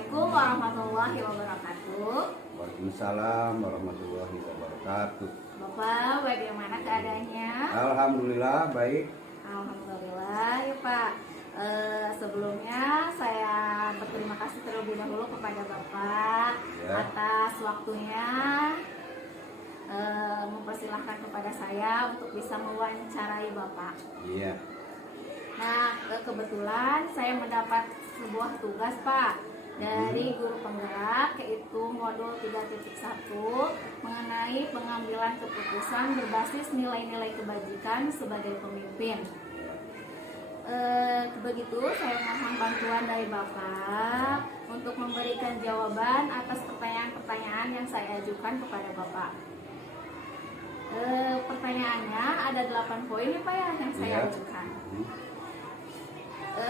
Assalamualaikum warahmatullahi wabarakatuh. Waalaikumsalam warahmatullahi wabarakatuh. Bapak, bagaimana keadaannya? Alhamdulillah baik. Alhamdulillah ya Pak. Sebelumnya saya berterima kasih terlebih dahulu kepada Bapak atas waktunya mempersilahkan kepada saya untuk bisa mewawancarai Bapak. Iya. Nah, kebetulan saya mendapat sebuah tugas Pak dari guru penggerak, yaitu modul 3.1 mengenai pengambilan keputusan berbasis nilai-nilai kebajikan sebagai pemimpin. Begitu saya mohon bantuan dari Bapak untuk memberikan jawaban atas pertanyaan-pertanyaan yang saya ajukan kepada Bapak. Pertanyaannya ada 8 poin ya Pak ya yang saya ajukan.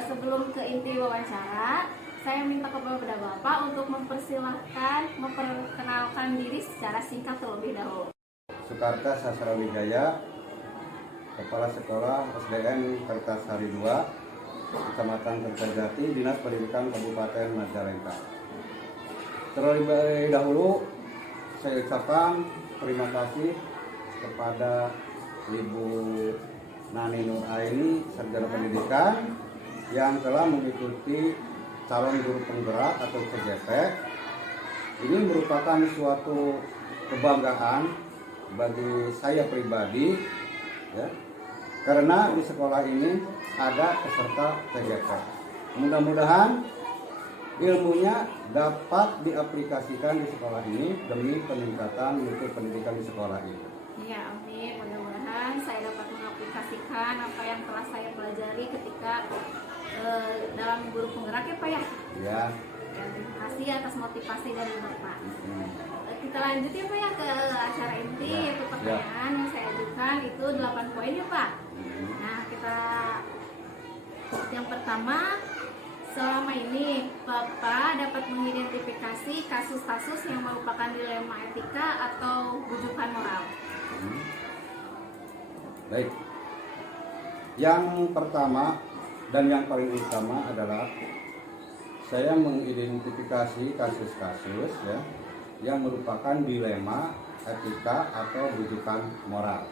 Sebelum ke inti wawancara, saya minta kepada Bapak untuk memperkenalkan diri secara singkat terlebih dahulu. Sukarta Sasrawijaya, Kepala Sekolah SDN Kertasari 2, Kecamatan Kertajati, Dinas Pendidikan Kabupaten Majalengka. Terlebih dahulu saya ucapkan terima kasih kepada Ibu Nani Nur Aini, Sarjana Pendidikan, yang telah mengikuti calon guru penggerak atau CGP. Ini merupakan suatu kebanggaan bagi saya pribadi, ya, karena di sekolah ini ada peserta CGP. Mudah-mudahan ilmunya dapat diaplikasikan di sekolah ini demi peningkatan mutu pendidikan di sekolah ini. Iya, amin. Mudah-mudahan saya dapat mengaplikasikan apa yang telah saya pelajari ketika dalam guru penggerak ya Pak ya. Ya. Terima kasih atas motivasi dari Bapak. Kita lanjut ya Pak ya ke acara inti, yaitu pertanyaan yang saya ajukan itu 8 poin ya Pak. Nah, yang pertama, selama ini Bapak dapat mengidentifikasi kasus-kasus yang merupakan dilema etika atau rujukan moral. Baik. Yang pertama dan yang paling utama adalah saya mengidentifikasi kasus-kasus ya yang merupakan dilema etika atau rujukan moral.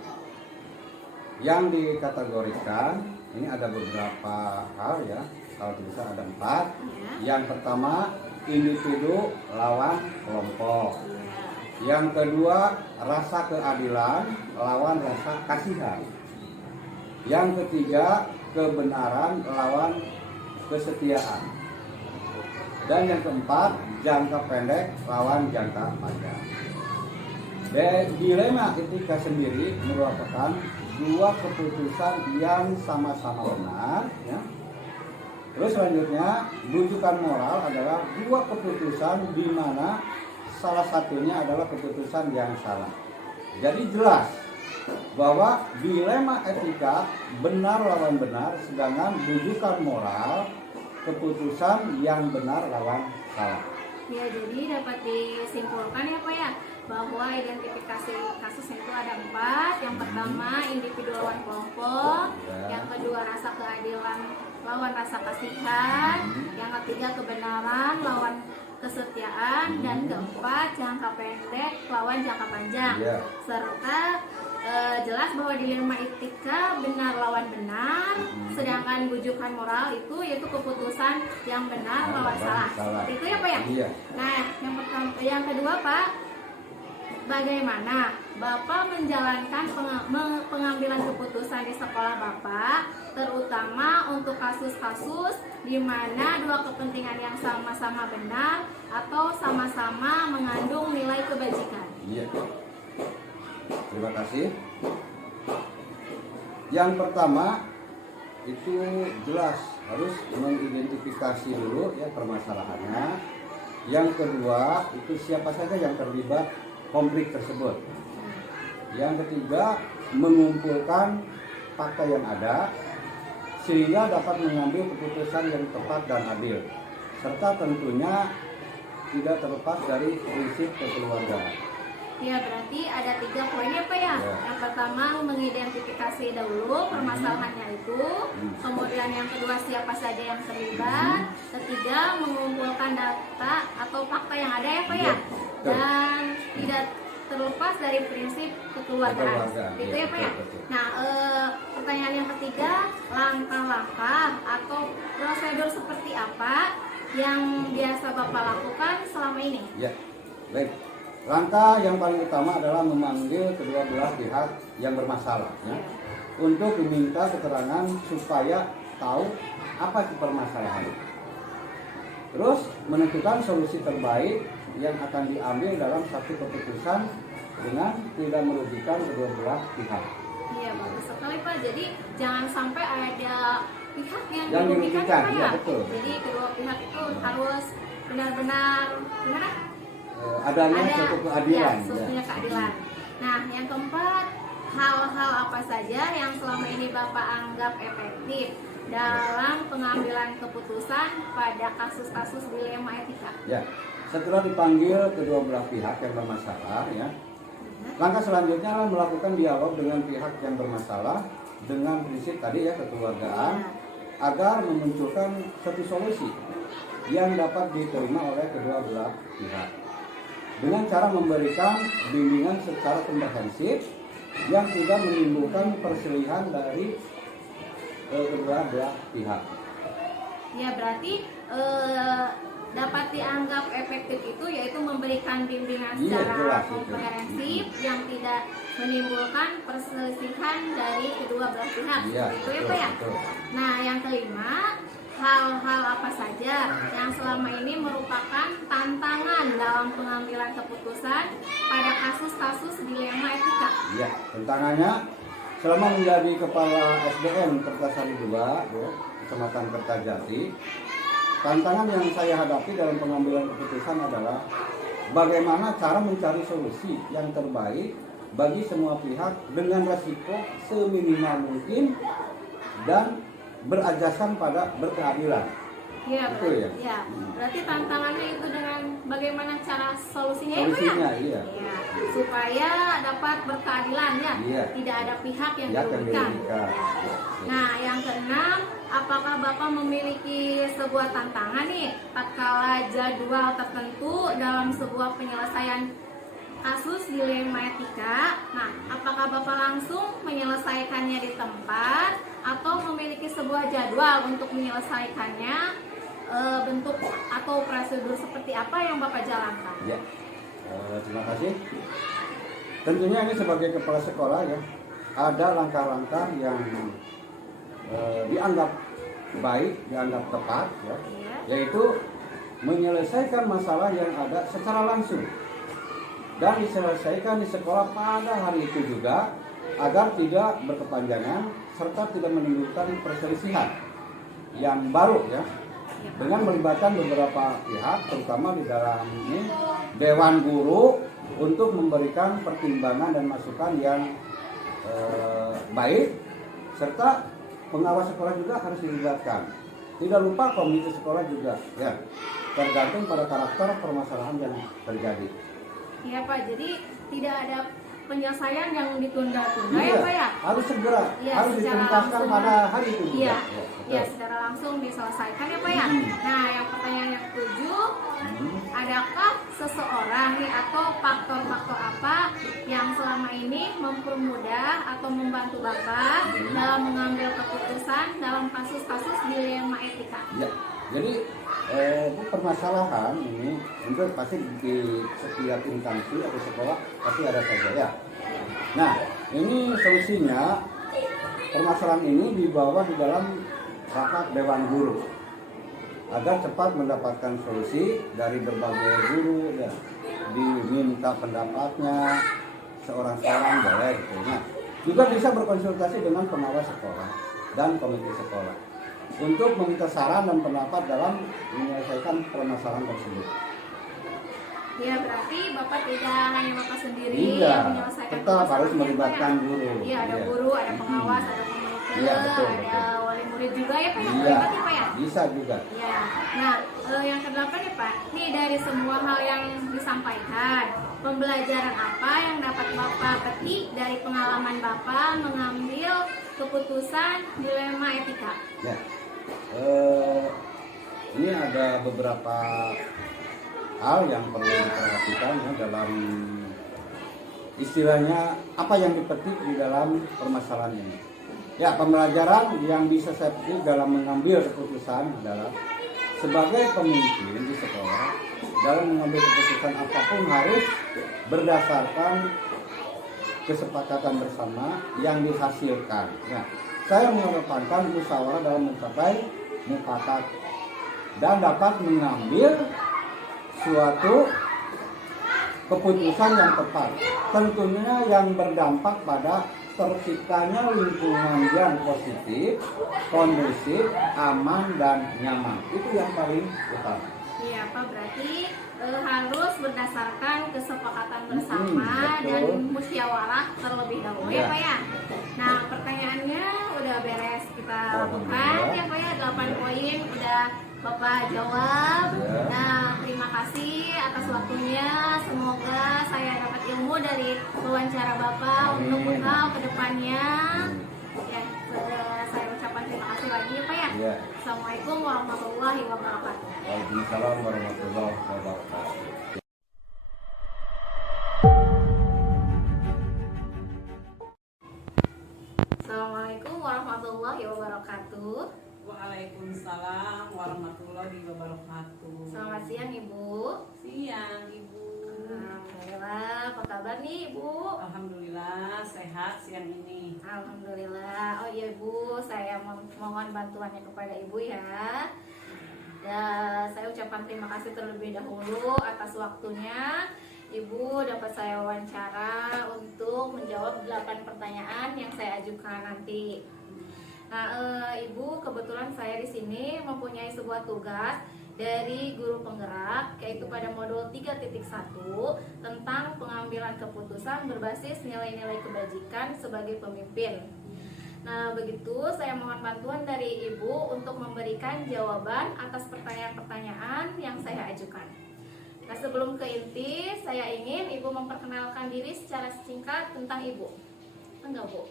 Yang dikategorikan ini ada beberapa hal ya, kalau bisa ada 4. Yang pertama, individu lawan kelompok. Yang kedua, rasa keadilan lawan rasa kasihan. Yang ketiga, kebenaran lawan kesetiaan. Dan yang keempat, jangka pendek lawan jangka panjang. Dilema etika sendiri merupakan dua keputusan yang sama-sama benar, ya. Terus selanjutnya, rujukan moral adalah dua keputusan di mana salah satunya adalah keputusan yang salah. Jadi jelas bahwa dilema etika benar lawan benar, sedangkan rujukan moral keputusan yang benar lawan salah. Ya, jadi dapat disimpulkan ya Pak ya, bahwa identifikasi kasus itu ada 4. Yang pertama, individu lawan kelompok. Yang kedua, rasa keadilan lawan rasa kasihan. Yang ketiga, kebenaran lawan kesetiaan. Dan keempat, jangka pendek lawan jangka panjang. Serta jelas bahwa dilema etika benar lawan benar, sedangkan rujukan moral itu yaitu keputusan yang benar lawan salah. Itu ya Pak ya? Iya. Nah, yang kedua Pak, bagaimana Bapak menjalankan pengambilan keputusan di sekolah Bapak, terutama untuk kasus-kasus di mana dua kepentingan yang sama-sama benar atau sama-sama mengandung nilai kebajikan? Iya. Terima kasih. Yang pertama itu jelas harus mengidentifikasi dulu ya permasalahannya. Yang kedua itu siapa saja yang terlibat konflik tersebut. Yang ketiga, mengumpulkan fakta yang ada sehingga dapat mengambil keputusan yang tepat dan adil, serta tentunya tidak terlepas dari prinsip kekeluargaan. Ya, berarti ada 3 poin ya Pak ya. Ya. Yang pertama mengidentifikasi dahulu permasalahannya itu. Kemudian yang kedua siapa saja yang terlibat. Ketiga mengumpulkan data atau fakta yang ada ya Pak ya. Ya, betul. Dan tidak terlepas dari prinsip kekeluargaan. Kekeluargaan, Itu ya, ya Pak ya. betul. Nah, pertanyaan yang ketiga, langkah-langkah atau prosedur seperti apa yang biasa Bapak lakukan selama ini? Ya, baik. Langkah yang paling utama adalah memanggil kedua belah pihak yang bermasalah, ya, untuk diminta keterangan supaya tahu apa itu permasalahan. Terus menentukan solusi terbaik yang akan diambil dalam satu keputusan dengan tidak merugikan kedua belah pihak. Iya, bagus sekali Pak. Jadi jangan sampai ada pihak yang Yang dirugikan dirugikan, Pak ya, ya. betul. Jadi kedua pihak itu harus benar-benar gimana? Adanya suatu keadilan. Ya, suatunya keadilan. Nah, yang keempat, hal-hal apa saja yang selama ini Bapak anggap efektif dalam pengambilan keputusan pada kasus-kasus dilema etika? Ya, setelah dipanggil kedua belah pihak yang bermasalah, ya, langkah selanjutnya adalah melakukan dialog dengan pihak yang bermasalah dengan prinsip tadi ya kekeluargaan agar memunculkan satu solusi yang dapat diterima oleh kedua belah pihak dengan cara memberikan bimbingan secara komprehensif yang tidak menimbulkan perselisihan dari kedua belah pihak. Ya, berarti dapat dianggap efektif itu yaitu memberikan bimbingan Iya, secara jelas, komprehensif yang tidak menimbulkan perselisihan dari kedua belah pihak. Iya, Itu ya betul, Pak ya. betul. Nah, yang kelima, hal-hal apa saja yang selama ini merupakan tantangan dalam pengambilan keputusan pada kasus-kasus dilema etika? Ya, tantangannya selama menjadi kepala SDN Kertasari 2, ya, Kecamatan Kertajati, tantangan yang saya hadapi dalam pengambilan keputusan adalah bagaimana cara mencari solusi yang terbaik bagi semua pihak dengan resiko seminimal mungkin dan berasaskan pada berkeadilan. Iya, Betul ya? ya. Berarti tantangannya itu dengan bagaimana cara solusinya, Solusinya, ya Pak ya? iya. Iya, supaya dapat berkeadilan ya. Iya. Tidak ada pihak yang Ya, dirugikan. dirugikan. Nah, yang keenam, apakah Bapak memiliki sebuah tantangan nih tatkala jadwal tertentu dalam sebuah penyelesaian kasus dilema etika? Nah, apakah Bapak langsung menyelesaikannya di tempat atau memiliki sebuah jadwal untuk menyelesaikannya? Bentuk atau prosedur seperti apa yang Bapak jalankan? Ya, terima kasih. Tentunya ini sebagai kepala sekolah ya, ada langkah-langkah yang dianggap baik, dianggap tepat, ya, Iya. yaitu menyelesaikan masalah yang ada secara langsung dan diselesaikan di sekolah pada hari itu juga agar tidak berkepanjangan serta tidak menimbulkan perselisihan yang baru ya, dengan melibatkan beberapa pihak terutama di dalam ini Dewan Guru untuk memberikan pertimbangan dan masukan yang baik serta pengawas sekolah juga harus dilibatkan. Tidak lupa komite sekolah juga ya, tergantung pada karakter permasalahan yang terjadi. Iya Pak, jadi tidak ada penyelesaian yang ditunda-tunda ya Pak ya? Harus segera, Iya, harus secara dituntaskan langsung. pada hari itu juga. Iya, betul. ya secara langsung diselesaikan ya Pak ya. Nah, yang pertanyaan yang ketujuh, adakah seseorang nih atau faktor-faktor apa yang selama ini mempermudah atau membantu Bapak dalam mengambil keputusan dalam kasus-kasus dilema etika? Ya, jadi permasalahan ini untuk pasti di setiap instansi atau sekolah pasti ada saja ya. Nah, ini solusinya permasalahan ini dibawa di dalam rapat Dewan Guru agar cepat mendapatkan solusi dari berbagai guru ya, diminta pendapatnya seorang-seorang boleh gitu. Nah, juga bisa berkonsultasi dengan pengawas sekolah dan komite sekolah untuk meminta saran dan pendapat dalam menyelesaikan permasalahan tersebut. Ya, berarti Bapak tidak hanya Bapak sendiri Iya, yang menyelesaikan tetap harus permasalahannya, melibatkan Pak ya? guru. Iya, ada Iya. guru, ada pengawas, ada komite, Iya, betul, ada betul. wali murid juga ya Pak yang Iya, terlibat ya Pak ya? bisa juga. Ya, nah yang kedelapan ya Pak, nih dari semua hal yang disampaikan, pembelajaran apa yang dapat Bapak petik dari pengalaman Bapak mengambil keputusan dilema etika? Ya, ini ada beberapa hal yang perlu diperhatikan ya, dalam istilahnya apa yang dipetik di dalam permasalahan ini. Ya, pembelajaran yang bisa saya petik dalam mengambil keputusan adalah sebagai pemimpin di sekolah, dalam mengambil keputusan apapun harus berdasarkan kesepakatan bersama yang dihasilkan. Nah, saya mengedepankan musyawarah dalam mencapai mufakat dan dapat mengambil suatu keputusan yang tepat, tentunya yang berdampak pada terciptanya lingkungan yang positif, kondusif, aman, dan nyaman. Itu yang paling utama. Iya, Pak, berarti harus berdasarkan kesepakatan bersama dan musyawarah terlebih dahulu ya, Pak ya. Nah, pertanyaannya udah beres kita lakukan ya, Pak ya. 8 poin udah Bapak jawab. Nah, terima kasih atas waktunya. Semoga saya dapat ilmu dari wawancara Bapak untuk bekal ke depannya. Ya, saya ucapkan terima kasih lagi ya, Pak ya. Assalamualaikum warahmatullahi wabarakatuh. Waalaikumsalam warahmatullahi wabarakatuh. Assalamualaikum warahmatullahi wabarakatuh. Waalaikumsalam warahmatullahi wabarakatuh. Selamat siang Ibu. Siang Ibu. Alhamdulillah, apa kabar nih Ibu? Alhamdulillah sehat siang ini. Alhamdulillah. Oh iya Ibu, saya mohon bantuannya kepada Ibu ya. Dan saya ucapkan terima kasih terlebih dahulu atas waktunya. Ibu dapat saya wawancara untuk menjawab 8 pertanyaan yang saya ajukan nanti. Nah, Ibu, kebetulan saya di sini mempunyai sebuah tugas dari guru penggerak, yaitu pada modul 3.1 tentang pengambilan keputusan berbasis nilai-nilai kebajikan sebagai pemimpin. Nah, begitu saya mohon bantuan dari Ibu untuk memberikan jawaban atas pertanyaan-pertanyaan yang saya ajukan. Nah, sebelum ke inti, saya ingin Ibu memperkenalkan diri secara singkat tentang Ibu. Enggak, Bu?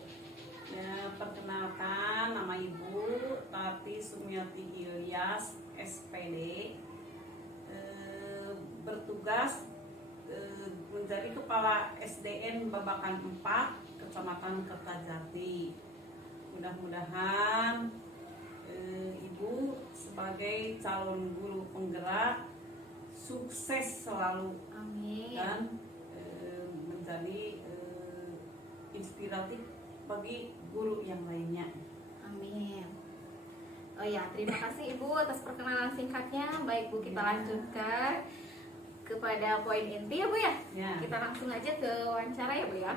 Ya, perkenalkan nama Ibu Tati Sumiati Ilyas SPD, bertugas menjadi Kepala SDN Babakan 4 Kecamatan Kertajati. Mudah-mudahan Ibu sebagai calon guru penggerak sukses selalu. Amin. Dan menjadi inspiratif bagi guru yang lainnya. Amin. Oh ya, terima kasih Ibu atas perkenalan singkatnya. Baik Bu, kita lanjutkan kepada poin inti ya Bu ya. Kita langsung aja ke wawancara ya Bu ya.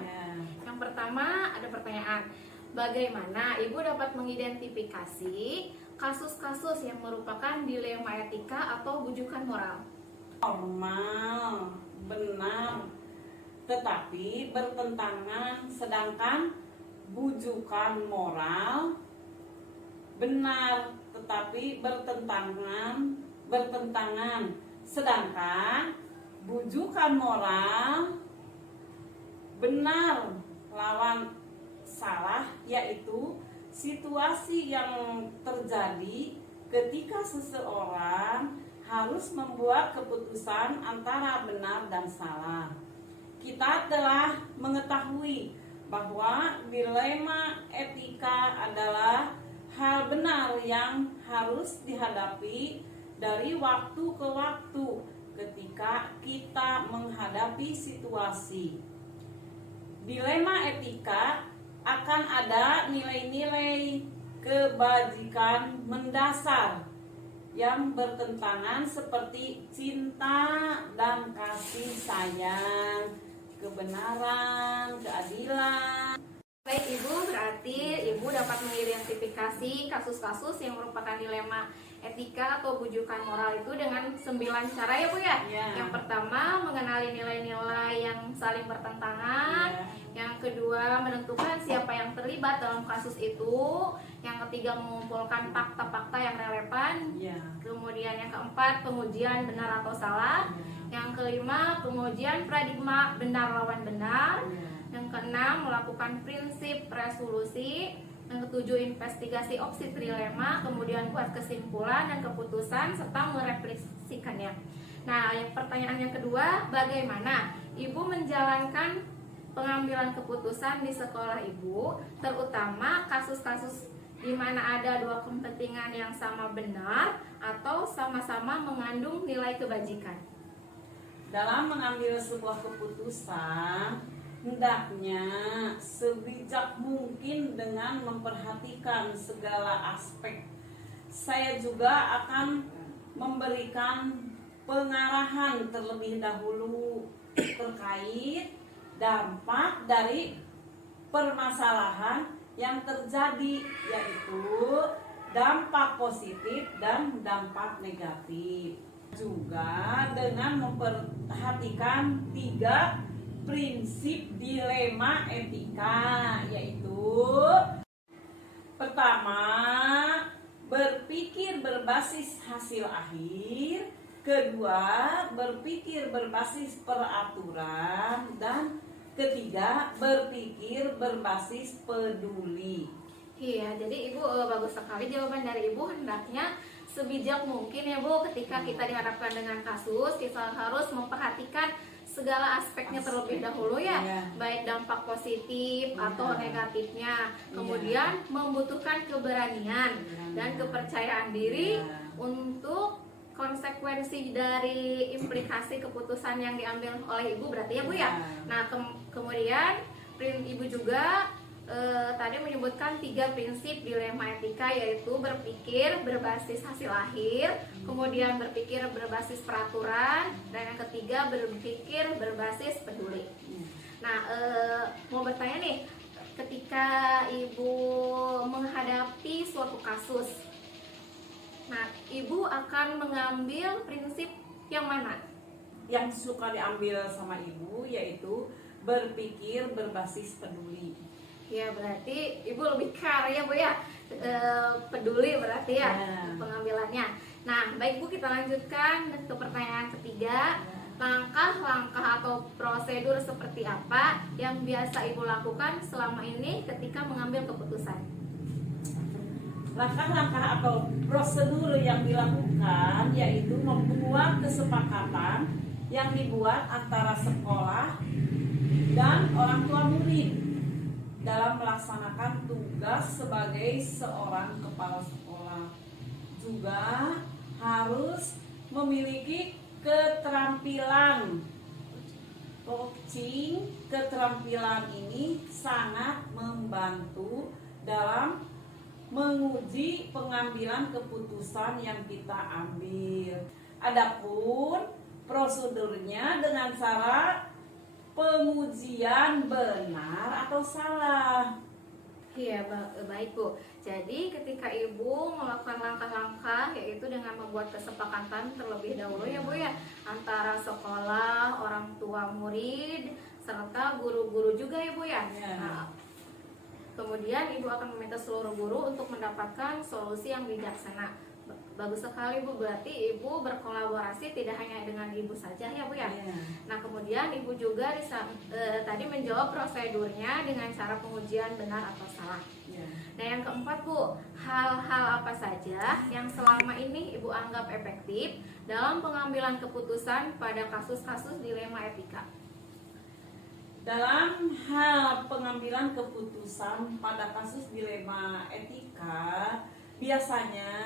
Yang pertama ada pertanyaan, bagaimana Ibu dapat mengidentifikasi kasus-kasus yang merupakan dilema etika atau bujukan moral? Normal, benar, tetapi bertentangan, sedangkan bujukan moral benar tetapi bertentangan, sedangkan bujukan moral benar lawan salah, yaitu situasi yang terjadi ketika seseorang harus membuat keputusan antara benar dan salah. Kita telah mengetahui bahwa dilema etika adalah hal benar yang harus dihadapi dari waktu ke waktu ketika kita menghadapi situasi. Dilema etika akan ada nilai-nilai kebajikan mendasar yang bertentangan seperti cinta dan kasih sayang, kebenaran, keadilan. Baik Ibu, berarti Ibu dapat mengidentifikasi kasus-kasus yang merupakan dilema etika atau bujukan moral itu dengan 9 cara ya Bu ya. Yang pertama, mengenali nilai-nilai yang saling bertentangan. Yang kedua, menentukan siapa yang terlibat dalam kasus itu. Yang ketiga, mengumpulkan fakta-fakta yang relevan. Kemudian yang keempat, pengujian benar atau salah. Yang kelima, pengujian paradigma benar lawan benar. Yang keenam, melakukan prinsip resolusi. Yang ketujuh, investigasi opsi trilema, kemudian buat kesimpulan dan keputusan serta merefleksikannya. Nah, pertanyaan yang kedua, bagaimana Ibu menjalankan pengambilan keputusan di sekolah Ibu, terutama kasus-kasus di mana ada dua kepentingan yang sama benar atau sama-sama mengandung nilai kebajikan? Dalam mengambil sebuah keputusan, hendaknya sebijak mungkin dengan memperhatikan segala aspek. Saya juga akan memberikan pengarahan terlebih dahulu terkait dampak dari permasalahan yang terjadi, yaitu dampak positif dan dampak negatif. Juga dengan memperhatikan 3 prinsip dilema etika, yaitu pertama, berpikir berbasis hasil akhir, kedua, berpikir berbasis peraturan, dan ketiga, berpikir berbasis peduli. Iya, jadi Ibu bagus sekali jawaban dari Ibu. Hendaknya sebijak mungkin ya Bu, ketika kita dihadapkan dengan kasus, kita harus memperhatikan segala aspeknya terlebih dahulu ya, baik dampak positif atau negatifnya. Kemudian membutuhkan keberanian dan kepercayaan diri untuk konsekuensi dari implikasi keputusan yang diambil oleh Ibu, berarti ya Bu ya. Nah, kemudian Ibu juga tadi menyebutkan 3 prinsip dilema etika, yaitu berpikir berbasis hasil akhir, kemudian berpikir berbasis peraturan, dan yang ketiga berpikir berbasis peduli. Nah, mau bertanya nih, ketika Ibu menghadapi suatu kasus, nah Ibu akan mengambil prinsip yang mana? Yang suka diambil sama Ibu yaitu berpikir berbasis peduli. Ya, berarti Ibu lebih care ya Bu ya, peduli berarti ya pengambilannya. Nah, baik Bu, kita lanjutkan ke pertanyaan ketiga. Langkah-langkah atau prosedur seperti apa yang biasa Ibu lakukan selama ini ketika mengambil keputusan? Langkah-langkah atau prosedur yang dilakukan yaitu membuat kesepakatan yang dibuat antara sekolah dan orang tua murid dalam melaksanakan tugas sebagai seorang kepala sekolah. Juga harus memiliki keterampilan coaching. Keterampilan ini sangat membantu dalam menguji pengambilan keputusan yang kita ambil. Adapun prosedurnya dengan cara pengujian benar atau salah. Iya, baik Bu. Jadi ketika Ibu melakukan langkah-langkah, yaitu dengan membuat kesepakatan terlebih dahulu ya Bu ya, antara sekolah, orang tua murid, serta guru-guru juga ya Bu ya. Nah, kemudian Ibu akan meminta seluruh guru untuk mendapatkan solusi yang bijaksana. Bagus sekali Bu, berarti Ibu berkolaborasi tidak hanya dengan Ibu saja ya Bu ya. Nah, kemudian Ibu juga tadi menjawab prosedurnya dengan cara pengujian benar atau salah. Nah, yang keempat Bu, hal-hal apa saja yang selama ini Ibu anggap efektif dalam pengambilan keputusan pada kasus-kasus dilema etika? Dalam hal pengambilan keputusan pada kasus dilema etika, biasanya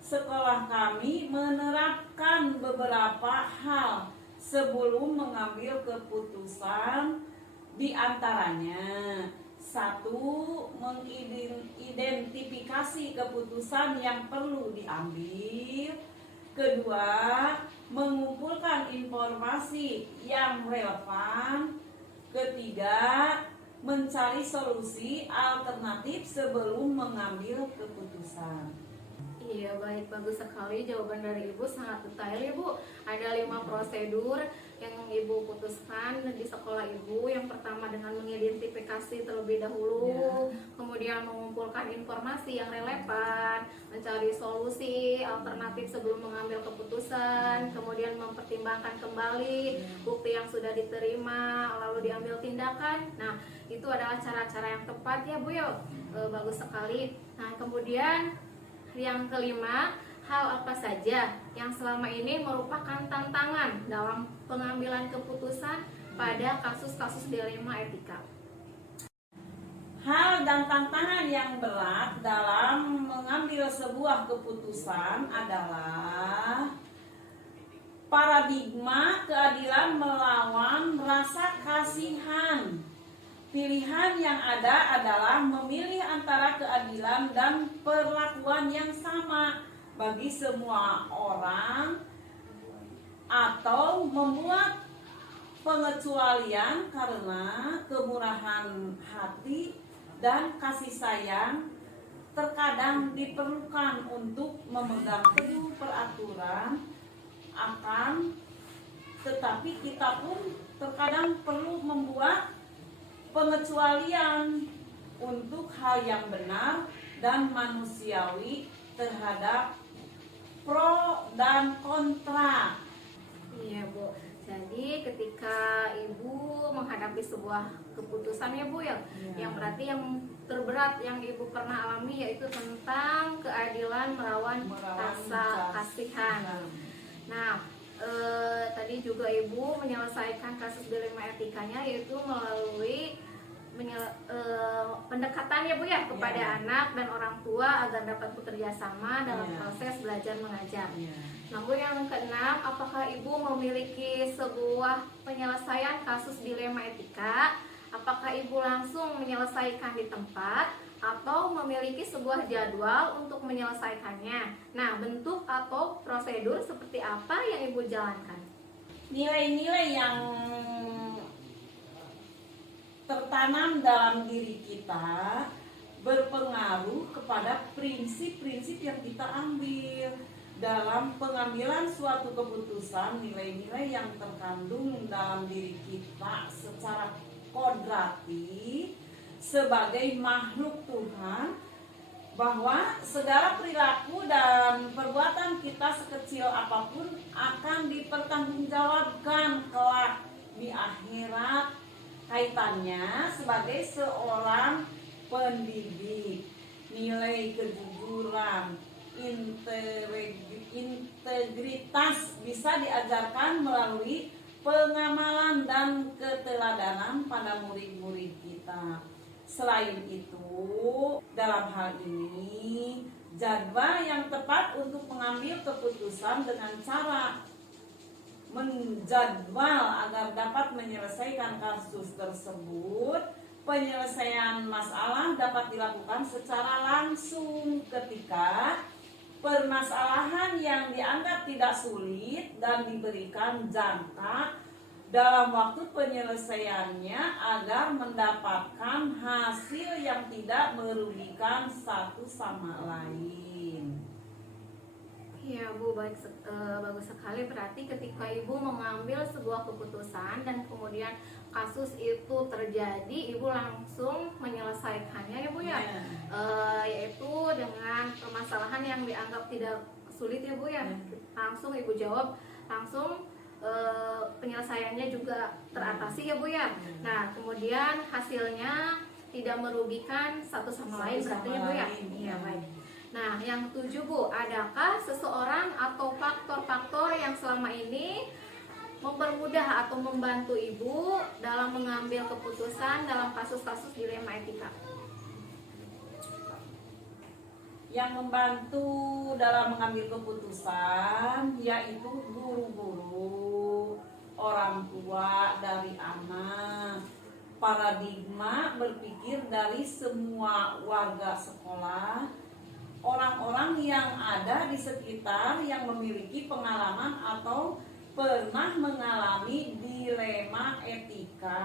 sekolah kami menerapkan beberapa hal sebelum mengambil keputusan. Di antaranya, 1. Mengidentifikasi keputusan yang perlu diambil. 2. Mengumpulkan informasi yang relevan. 3. Mencari solusi alternatif sebelum mengambil keputusan. Iya, baik, bagus sekali jawaban dari Ibu, sangat detail ya Bu. Ada 5 prosedur yang Ibu putuskan di sekolah Ibu. Yang pertama dengan mengidentifikasi terlebih dahulu, kemudian mengumpulkan informasi yang relevan, mencari solusi alternatif sebelum mengambil keputusan, kemudian mempertimbangkan kembali bukti yang sudah diterima, lalu diambil tindakan. Nah, itu adalah cara-cara yang tepat ya Bu ya. Bagus sekali. Nah, kemudian yang kelima, hal apa saja yang selama ini merupakan tantangan dalam pengambilan keputusan pada kasus-kasus dilema etika? Hal dan tantangan yang berat dalam mengambil sebuah keputusan adalah paradigma keadilan melawan rasa kasihan. Pilihan yang ada adalah memilih antara keadilan dan perlakuan yang sama bagi semua orang atau membuat pengecualian karena kemurahan hati dan kasih sayang terkadang diperlukan untuk memegang teguh peraturan tetapi kita pun terkadang perlu membuat pengecualian untuk hal yang benar dan manusiawi terhadap pro dan kontra. Iya Bu. Jadi ketika Ibu menghadapi sebuah keputusan ya Bu ya, yang berarti yang terberat yang Ibu pernah alami yaitu tentang keadilan melawan rasa kasihan. Nah, tadi juga Ibu menyelesaikan kasus dilema etikanya yaitu melalui pendekatan ya Bu ya kepada anak dan orang tua agar dapat bekerja sama dalam proses belajar mengajar. Nah Bu, yang keenam, apakah Ibu memiliki sebuah penyelesaian kasus dilema etika? Apakah Ibu langsung menyelesaikan di tempat atau memiliki sebuah jadwal untuk menyelesaikannya? Nah, bentuk atau prosedur seperti apa yang Ibu jalankan? Nilai-nilai yang tertanam dalam diri kita berpengaruh kepada prinsip-prinsip yang kita ambil dalam pengambilan suatu keputusan. Nilai-nilai yang terkandung dalam diri kita secara kodrati sebagai makhluk Tuhan, bahwa segala perilaku dan perbuatan kita sekecil apapun akan dipertanggungjawabkan kelak di akhirat. Kaitannya sebagai seorang pendidik, nilai kejujuran, integritas bisa diajarkan melalui pengamalan dan keteladanan pada murid-murid kita. Selain itu, dalam hal ini, jadwal yang tepat untuk mengambil keputusan dengan cara menjadwal agar dapat menyelesaikan kasus tersebut. Penyelesaian masalah dapat dilakukan secara langsung ketika permasalahan yang dianggap tidak sulit dan diberikan jangka dalam waktu penyelesaiannya agar mendapatkan hasil yang tidak merugikan satu sama lain. Ya Bu, bagus sekali. Berarti ketika Ibu mengambil sebuah keputusan dan kemudian kasus itu terjadi, Ibu langsung menyelesaikannya ya Bu ya, yaitu dengan permasalahan yang dianggap tidak sulit ya Bu ya, langsung Ibu jawab, langsung penyelesaiannya juga teratasi ya Bu ya. Nah kemudian hasilnya tidak merugikan satu sama lain berarti ya Bu ya. Iya baik. Nah, yang 7 Bu, adakah seseorang atau faktor-faktor yang selama ini mempermudah atau membantu Ibu dalam mengambil keputusan dalam kasus-kasus dilema etika? Yang membantu dalam mengambil keputusan yaitu guru-guru, orang tua dari anak, paradigma berpikir dari semua warga sekolah, orang-orang yang ada di sekitar yang memiliki pengalaman atau pernah mengalami dilema etika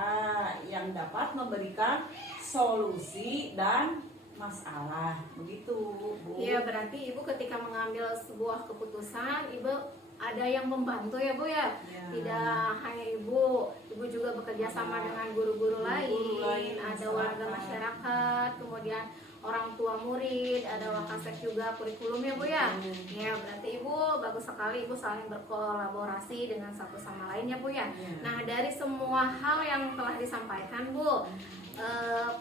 yang dapat memberikan solusi dan masalah. Begitu Bu. Iya, berarti Ibu ketika mengambil sebuah keputusan, Ibu ada yang membantu ya Bu ya. Tidak hanya Ibu juga bekerja sama dengan guru-guru lain, ada warga masyarakat, kemudian orang tua murid, ada wakasek juga kurikulum ya Bu ya. Ya berarti Ibu bagus sekali Ibu saling berkolaborasi dengan satu sama lain ya Bu ya. Nah dari semua hal yang telah disampaikan Bu,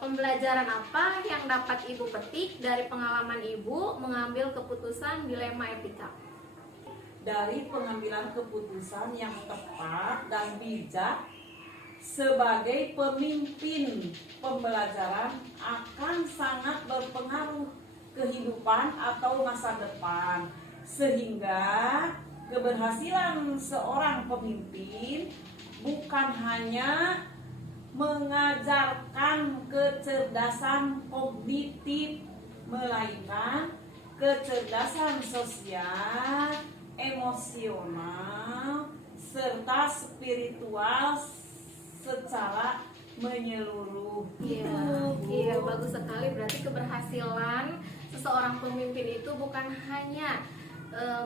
pembelajaran apa yang dapat Ibu petik dari pengalaman Ibu mengambil keputusan dilema etika? Dari pengambilan keputusan yang tepat dan bijak sebagai pemimpin pembelajaran akan sangat berpengaruh kehidupan atau masa depan, sehingga keberhasilan seorang pemimpin bukan hanya mengajarkan kecerdasan kognitif, melainkan kecerdasan sosial, emosional, serta spiritual secara menyeluruh. Iya, bagus sekali. Berarti keberhasilan seseorang pemimpin itu bukan hanya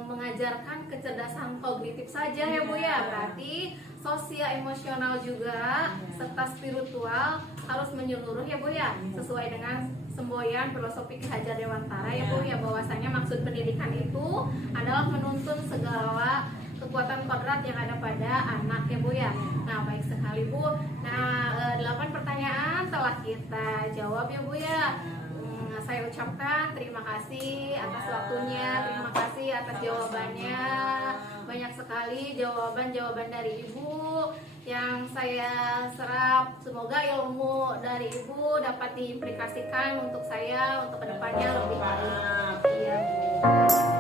mengajarkan kecerdasan kognitif saja ya Bu ya. Berarti sosial emosional juga serta spiritual harus menyeluruh ya Bu ya. Sesuai dengan semboyan filosofi Ki Hajar Dewantara ya Bu ya, bahwasanya maksud pendidikan itu adalah menuntun segala kekuatan kodrat yang ada pada anak ya Bu ya. Nah baik sekali Bu. Nah 8 pertanyaan telah kita jawab ya Bu ya. Saya ucapkan terima kasih atas waktunya, terima kasih atas jawabannya. Banyak sekali jawaban-jawaban dari Ibu yang saya serap. Semoga ilmu dari Ibu dapat diimplikasikan untuk saya untuk kedepannya lebih baik. Iya Bu.